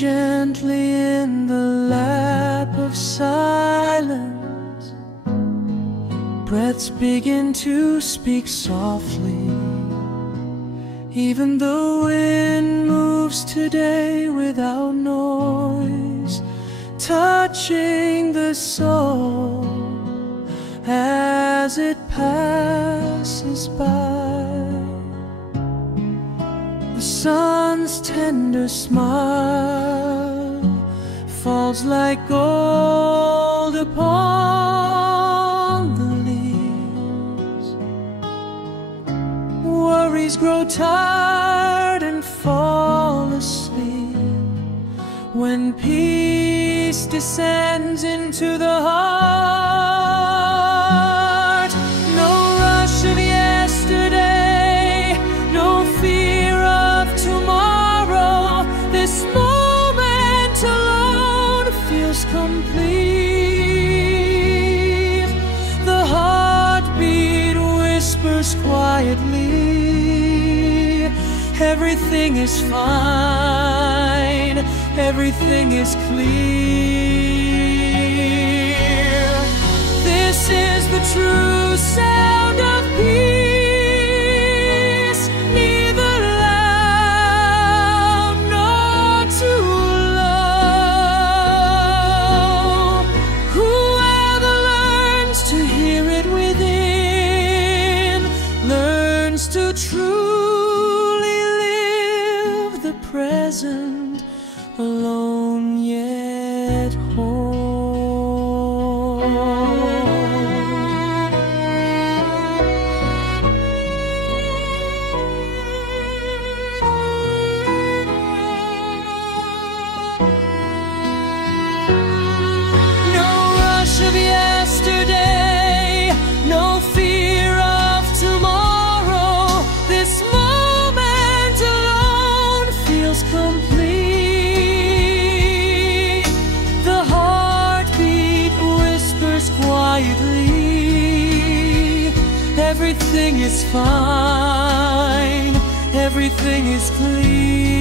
gently in the lap of silence. Breaths begin to speak softly. Even the wind moves today without noise, touching the soul as it passes by. The sun's tender smile falls like gold upon the leaves. Worries grow tired and fall asleep when peace descends into the heart. No rush of yesterday, no fear of tomorrow. This moment alone feels complete. The heartbeat whispers quietly, everything is fine, everything is clear. This is the true sound of peace, neither loud nor too low. Whoever learns to hear it within learns to truly live the present, alone yet whole. No rush of yesterday, no fear of tomorrow. This moment alone feels complete. The heartbeat whispers quietly, everything is fine, everything is clear.